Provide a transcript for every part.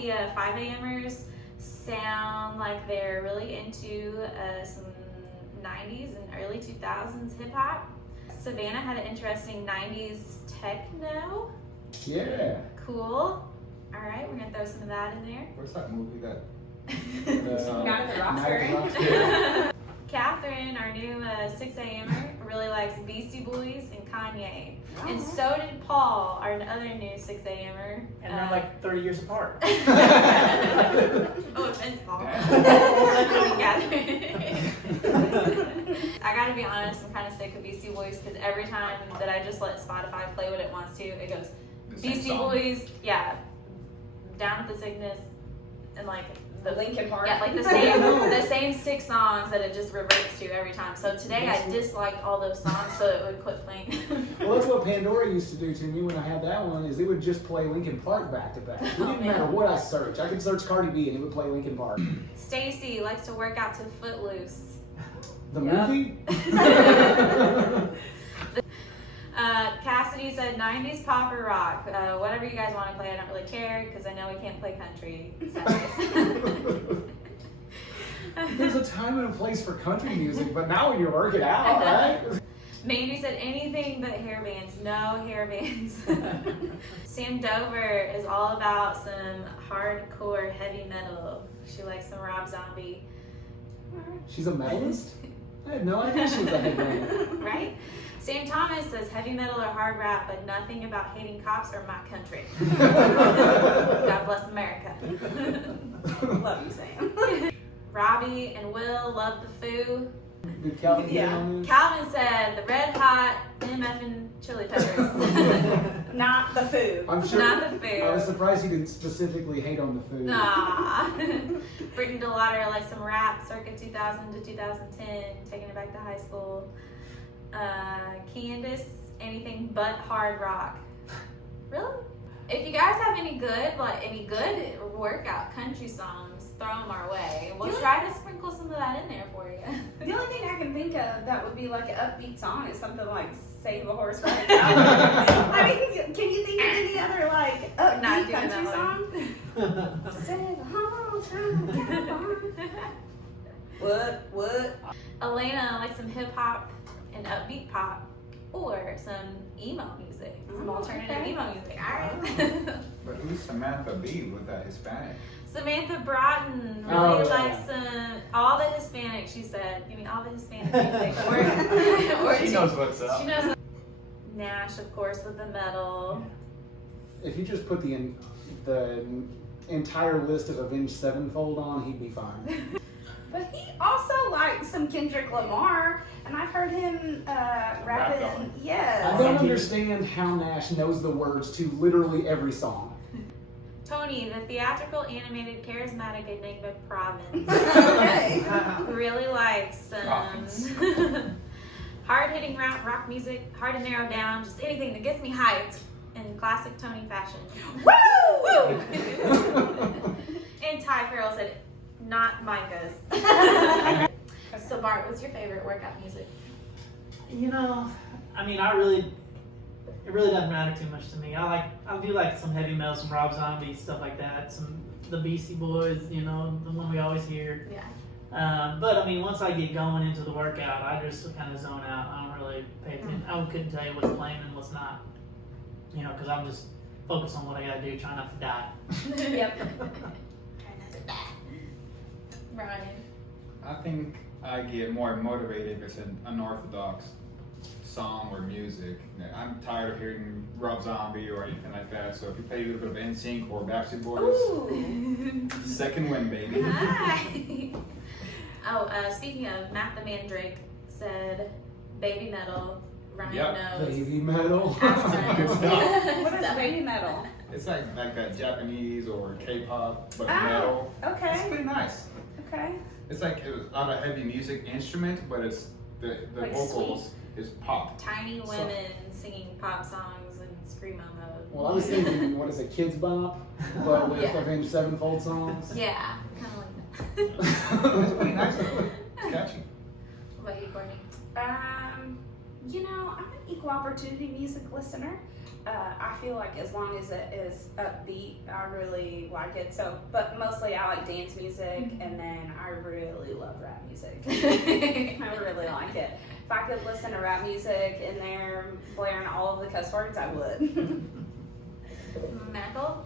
the 5 a.m.ers sound like they're really into some 90s and early 2000s hip hop. Savannah had an interesting 90s techno. Yeah. Cool. All right, we're gonna throw some of that in there. What's that movie that? Night of the Roxbury. Catherine, our new 6 a.m.er, really likes Beastie Boys and Kanye. And so did Paul, our other new 6 a.m.er. And they're like 30 years apart. Oh, offense, Paul. I gotta be honest, I'm kind of sick of Beastie Boys because every time that I just let Spotify play what it wants to, it goes Beastie Boys, yeah, Down with the Sickness, and like The Linkin Park. yeah, like the same 6 songs that it just reverts to every time. So today I disliked all those songs so it would quit playing. Well, that's what Pandora used to do to me when I had that one, is it would just play Linkin Park back to back. It didn't matter what I searched. I could search Cardi B and it would play Linkin Park. Stacy likes to work out to Footloose. The movie? Cassidy said 90s pop or rock. Whatever you guys want to play, I don't really care because I know we can't play country. There's a time and a place for country music, but not when you're working out, right? Mandy said anything but hair bands. No hair bands. Sam Dover is all about some hardcore heavy metal. She likes some Rob Zombie. She's a metalist? I had no idea she was a headbanger. Right? Sam Thomas says heavy metal or hard rap, but nothing about hating cops or my country. God bless America. Love you, Sam. Robbie and Will love the foo. Did Calvin get Yeah. on this? Calvin said the red hot MFing chili peppers. Not the food. I'm sure. Not the food. I was surprised he didn't specifically hate on the food. Nah. Brittany DeLauder likes some rap circa 2000 to 2010, taking it back to high school. Candace, anything but hard rock. Really? If you guys have any good workout country songs, throw them our way. We'll try to sprinkle some of that in there for you. The only thing I can think of that would be like an upbeat song is something like Save a Horse for a Cowboy. I mean, can you think of any other like Not upbeat doing country that song? Save a horse for a cowboy. What? Elena likes some hip hop and upbeat pop, or some emo music, some alternative emo music. All right. But who's Samantha B with that Hispanic? Samantha Broughton really likes all the Hispanic. She said, "Give me all the Hispanic music." Or She knows what's up. She knows. Nash, of course, with the metal. If you just put the entire list of Avenged Sevenfold on, he'd be fine. But he also likes some Kendrick Lamar, and I've heard him rap it. on. Yes. I don't understand how Nash knows the words to literally every song. Tony, the theatrical, animated, charismatic Enigma Province. Okay. Really likes some hard-hitting rock music, hard to narrow down, just anything that gets me hyped in classic Tony fashion. Woo! And Ty Farrell said, not Micah's. So Bart, what's your favorite workout music? You know, I mean, it really doesn't matter too much to me. I do like some heavy metal, some Rob Zombie, stuff like that. The Beastie Boys, you know, the one we always hear. Yeah. But I mean, once I get going into the workout, I just kind of zone out. I don't really pay attention. I couldn't tell you what's playing and what's not. You know, because I'm just focused on what I gotta do, try not to die. Yep. Ryan. I think I get more motivated if it's an unorthodox song or music. I'm tired of hearing Rob Zombie or anything like that. So if you play a little bit of NSYNC or Backstreet Boys, Ooh. second win, baby. Hi. Speaking of, Matt the Mandrake said baby metal. Ryan knows. Baby metal. Good stuff. What is baby metal? It's like that Japanese or K-pop, but metal. It's Okay. pretty nice. Okay. It's like not a heavy music instrument, but it's the Like vocals is pop. Tiny women singing pop songs in screamo mode. Well, I was thinking, what is it, Kids Bop? But with Avenged Sevenfold songs? Yeah, kind of like that. It's pretty nice though. It's catchy. What about you, Courtney? You know, I'm an equal opportunity music listener. I feel like as long as it is upbeat, I really like it. So, but mostly I like dance music, and then I really love rap music. I really like it. If I could listen to rap music and they're blaring all of the cuss words, I would. Michael?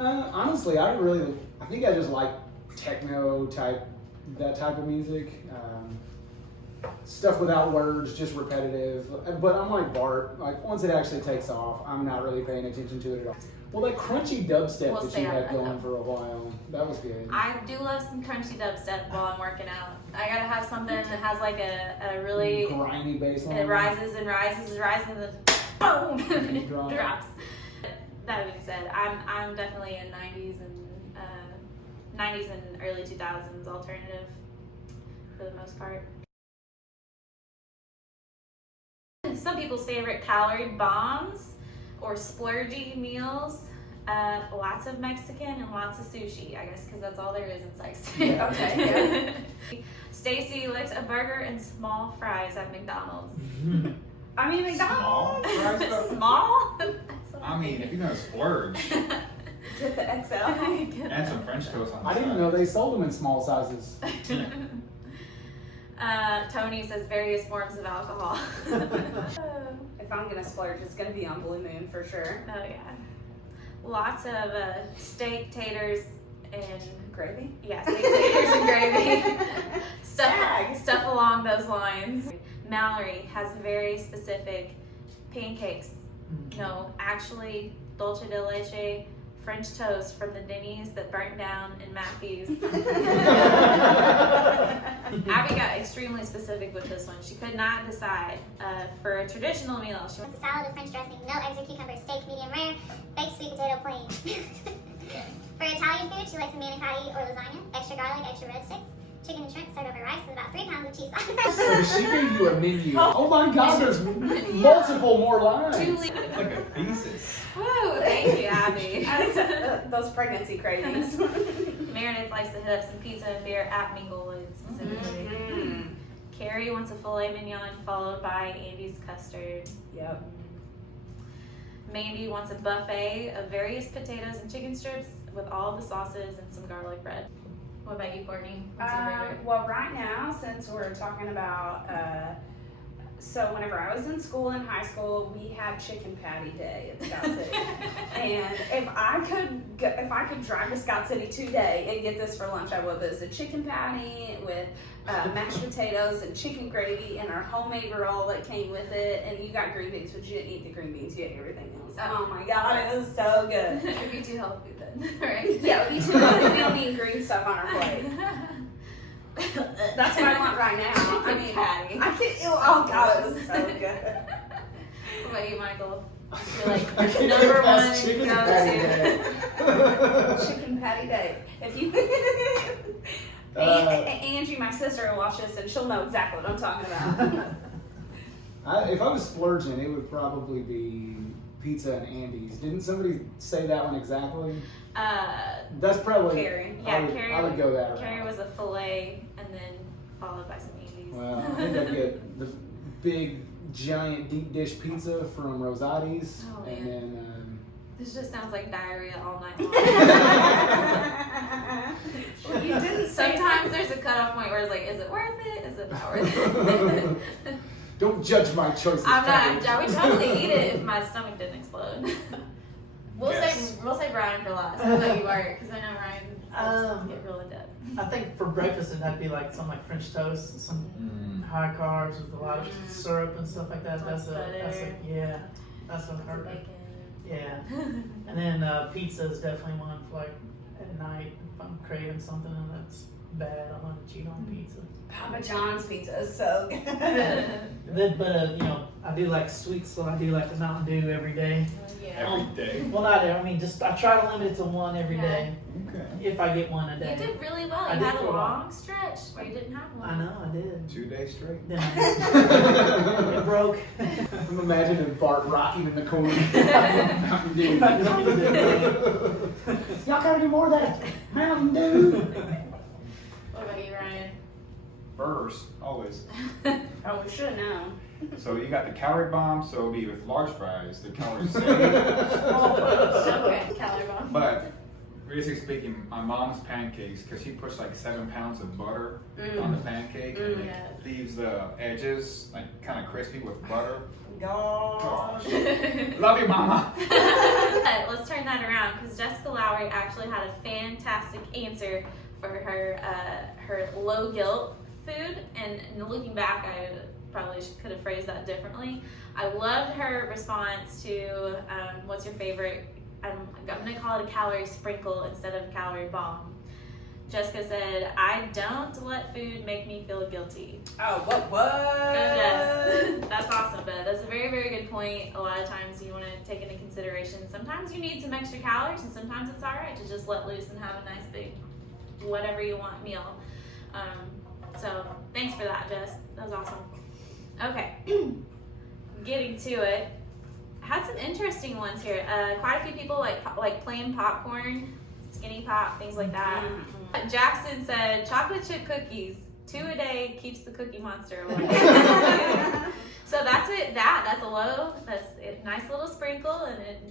Honestly, I think I just like techno type, that type of music. Stuff without words, just repetitive. But I'm like Bart. Like once it actually takes off, I'm not really paying attention to it at all. Well, that crunchy dubstep We'll that stay you on had that, going though. for a while, that was good. I do love some crunchy dubstep while I'm working out. I gotta have something that has like a really, Grimy bass line. it rises and rises and rises and then boom, it Drop. drops. That being said, I'm definitely a 90s and early 2000s alternative for the most part. Some people's favorite calorie bombs or splurgy meals. Lots of Mexican and lots of sushi, I guess, because that's all there is in Sykes. Yeah. Okay, Stacy likes a burger and small fries at McDonald's. I mean, Small McDonald's. fries, though? Small? I mean, if you're gonna splurge, Get the XL. add some French toast on the I didn't side. know they sold them in small sizes. Tony says various forms of alcohol. If I'm gonna splurge, it's gonna be on Blue Moon for sure. Oh yeah. Lots of steak, taters, and Gravy. yeah, steak, taters, and gravy. Stag. Stuff along those lines. Mallory has very specific pancakes. No, actually, dulce de leche French toast from the Denny's that burnt down in Matthews. Abby got extremely specific with this one. She could not decide. For a traditional meal, she With a salad with French dressing, no eggs or cucumbers, steak medium rare, baked sweet potato plain. For Italian food, she likes a manicotti or lasagna, extra garlic, extra red sticks, chicken and shrimp served over rice with about 3 pounds of cheese sauce. So she gave you a menu. Oh my God, there's multiple more lines. It's like a thesis. Woo! Thank you, Abby. Those pregnancy cravings. Meredith likes to hit up some pizza and beer at Minglewood specifically. Mm. Carrie wants a filet mignon followed by Andy's custard. Yep. Mandy wants a buffet of various potatoes and chicken strips with all the sauces and some garlic bread. What about you, Courtney? What's your favorite? Well, right now, since we're talking about, so whenever I was in school, in high school, we had chicken patty day at Scott City. And if I could drive to Scott City today and get this for lunch, I would. It's a chicken patty with mashed potatoes and chicken gravy and our homemade roll that came with it. And you got green beans, but you didn't eat the green beans. You ate everything else. Oh my God, it was so good. It would be too healthy then, right? Yeah, we don't need green stuff on our plate. That's what I want right now. I mean, patty. I can't. Oh God, it was so good. What about you, Michael? I You're like can't get number past one chicken go patty to. day. Chicken patty day. If you, Angie, my sister, will watch this and she'll know exactly what I'm talking about. If I was splurging, it would probably be pizza and Andy's. Didn't somebody say that one exactly? That's probably. Carrie. Carrie. I would go that route. Carrie was a fillet and then followed by some Andes. Well, I think I'd get the big, giant, deep dish pizza from Rosati's, Oh, and man. then This just sounds like diarrhea all night long. Well, you didn't say Sometimes there's a cutoff point where it's like, is it worth it? Is it not worth it? don't judge my choices. I'm Patrick. not. I would totally eat it if my stomach didn't explode. We'll Yes. say Brian for last. What about you, Art? Because I know Ryan will get real in depth. I think for breakfast it'd have to be like something like French toast, some high carbs with a lot of syrup and stuff like that. That's a hard. Bacon. Yeah, and then pizza is definitely one for like at night if I'm craving something and that's bad. I'm gonna cheat on pizza. Papa John's pizza is so good. But you know, I do like sweets, so I do like the Mountain Dew every day. Yeah. Every day. Well, not every. I mean, just I try to limit it to one every Yeah. day Okay. if I get one a You day. did really well. I You did had a for a while. long stretch where you didn't have one. I know, I did. 2 days straight. Then it broke. I'm imagining Bart rocking in the corner. Mountain Dew. Y'all gotta do more of that. Mountain Dew. What about you, Ryan? burgers always. Oh, we should have known. So you got the calorie bomb, so it'll be with large fries. The calories saved. Okay, calorie bomb. But realistically speaking, my mom's pancakes, because she puts like 7 pounds of butter on the pancake, and it leaves the edges like kind of crispy with butter. Gosh. Love you, Mama. Let's turn that around because Jessica Lowry actually had a fantastic answer for her her low guilt food. And looking back, I probably could have phrased that differently. I loved her response to what's your favorite. I'm gonna call it a calorie sprinkle instead of a calorie bomb. Jessica said, I don't let food make me feel guilty. Oh, what? Go Jess. That's awesome, but that's a very, very good point. A lot of times you want to take into consideration, sometimes you need some extra calories, and sometimes it's all right to just let loose and have a nice big whatever you want meal. So thanks for that, Jess. That was awesome. Okay, getting to it. Had some interesting ones here. Quite a few people like plain popcorn, skinny pop, things like that. Jackson said chocolate chip cookies, 2 a day keeps the cookie monster away. So that's it. That's a nice little sprinkle, and it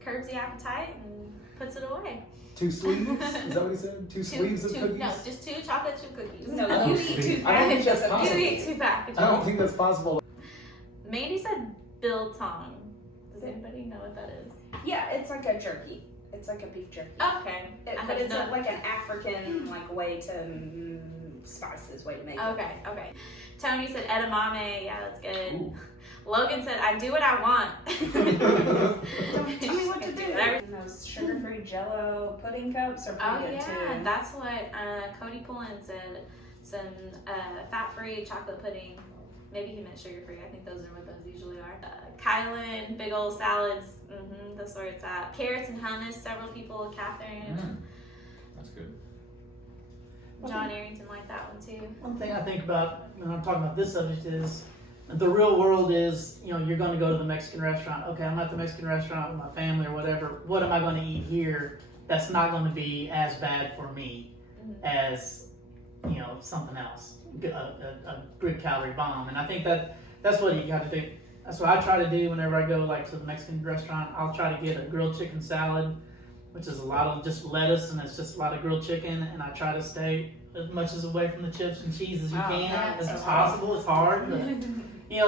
curbs the appetite and puts it away. 2 sleeves? Is that what he said? 2 sleeves of cookies? No, just 2 chocolate chip cookies. No, you you eat eat 2 I don't think packages. that's possible. You eat 2 packages. I don't think that's possible. Mandy said biltong. Does anybody know what that is? Yeah, it's like a jerky. It's like a beef jerky. Okay. But it's like an African way to spices way to make it. Okay. Tony said edamame. Yeah, that's good. Ooh. Logan said, I do what I want. Don't tell me what to do. And those sugar-free Jello pudding cups are pretty good too. That's what Cody Pullen said. Some fat-free chocolate pudding. Maybe he meant sugar-free. I think those are what those usually are. Kylan, big old salads. That's where it's at. Carrots and hummus. Several people. Catherine. That's good. John Arrington liked that one too. One thing I think about when I'm talking about this subject is the real world is, you're going to go to the Mexican restaurant. Okay, I'm at the Mexican restaurant with my family or whatever. What am I going to eat here that's not going to be as bad for me as, something else, a good calorie bomb? And I think that's what you got to do. That's what I try to do whenever I go to the Mexican restaurant. I'll try to get a grilled chicken salad, which is a lot of just lettuce, and it's just a lot of grilled chicken, and I try to stay as much as away from the chips and cheese as you can, as possible. It's hard, but,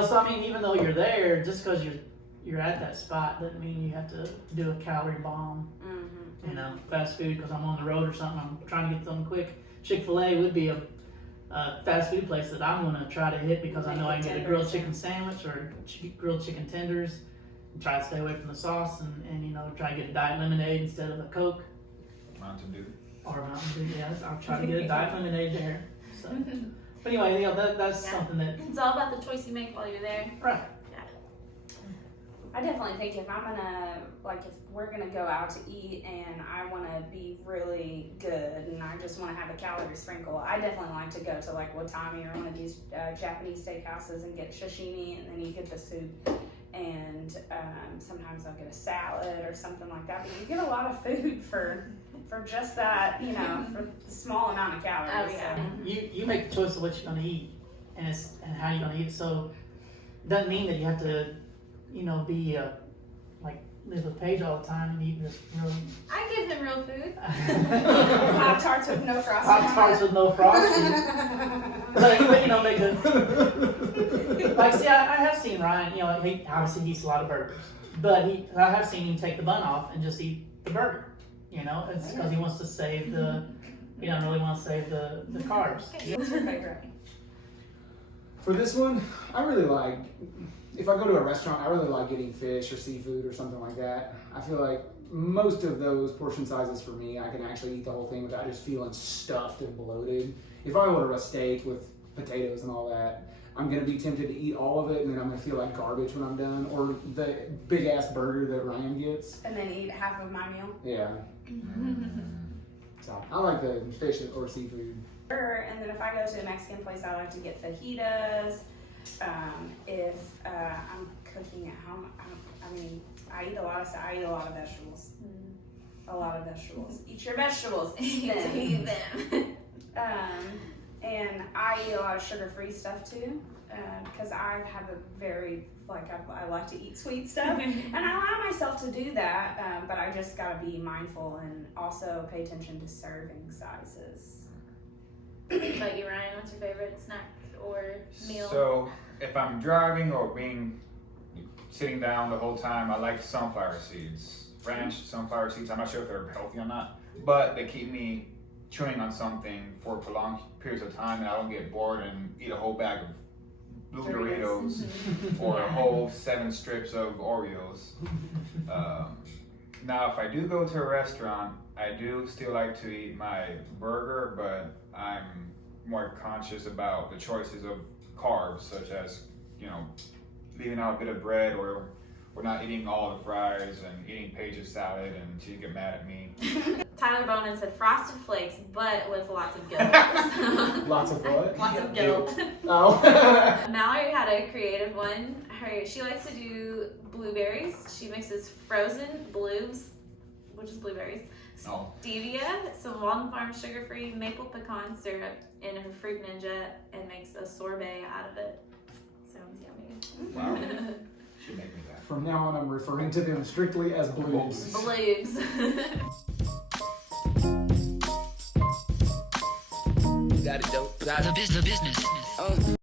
so I mean, even though you're there, just because you're at that spot doesn't mean you have to do a calorie bomb. Fast food because I'm on the road or something. I'm trying to get something quick. Chick-fil-A would be a fast food place that I'm going to try to hit because I know I can get a grilled chicken sandwich or grilled chicken tenders. And try to stay away from the sauce and try to get a diet lemonade instead of a Coke. Mountain Dew. Or Mountain Dew, yes. I'll try to get a diet lemonade there. So. But anyway, that's something that... It's all about the choice you make while you're there. Right. Yeah. I definitely think if we're gonna go out to eat and I want to be really good and I just want to have a calorie sprinkle, I definitely like to go to Watami or one of these Japanese steakhouses and get sashimi, and then you get the soup. And sometimes I'll get a salad or something like that. But you get a lot of food for just that, for the small amount of calories. Oh, yeah. So. You make the choice of what you're going to eat and how you're going to eat it. So it doesn't mean that you have to, be live with Paige all the time and eat this really. I give them real food. Pop-Tarts with no frosting. Pop-Tarts with no frosting. Make the. I have seen Ryan. He obviously eats a lot of burgers, but I have seen him take the bun off and just eat the burger. It's because he wants to save the. He doesn't really want to save the carbs. What's your favorite? For this one, I really like. If I go to a restaurant, I really like getting fish or seafood or something like that. I feel like most of those portion sizes for me, I can actually eat the whole thing without just feeling stuffed and bloated. If I order a steak with potatoes and all that, I'm going to be tempted to eat all of it, and then I'm going to feel like garbage when I'm done. Or the big-ass burger that Ryan gets. And then eat half of my meal. Yeah. So I like the fish or seafood. And then if I go to a Mexican place, I like to get fajitas. If I'm cooking at home, I eat a lot of vegetables. A lot of vegetables. Eat your vegetables. Eat them. And I eat a lot of sugar-free stuff too, because I have a very, I like to eat sweet stuff. And I allow myself to do that, but I just gotta be mindful and also pay attention to serving sizes. What about you, Ryan? What's your favorite snack or meal? So if I'm driving or sitting down the whole time, I like sunflower seeds. Ranch sunflower seeds. I'm not sure if they're healthy or not, but they keep me chewing on something for prolonged periods of time, and I don't get bored and eat a whole bag of blue Doritos or a whole 7 strips of Oreos. Now, if I do go to a restaurant, I do still like to eat my burger, but I'm more conscious about the choices of carbs, such as, leaving out a bit of bread or not eating all the fries and eating Paige's salad, and she'd get mad at me. Tyler Bowman said Frosted Flakes, but with lots of guilt. Lots of what? Lots of guilt. Oh. Mallory had a creative one. She likes to do blueberries. She mixes frozen blues, which is blueberries, Oh. stevia, some Walden Farms sugar-free maple pecan syrup, and a Fruit Ninja, and makes a sorbet out of it. Sounds yummy. Wow. Should make me that. From now on, I'm referring to them strictly as blues. Blues. Got it, dope. Got the business.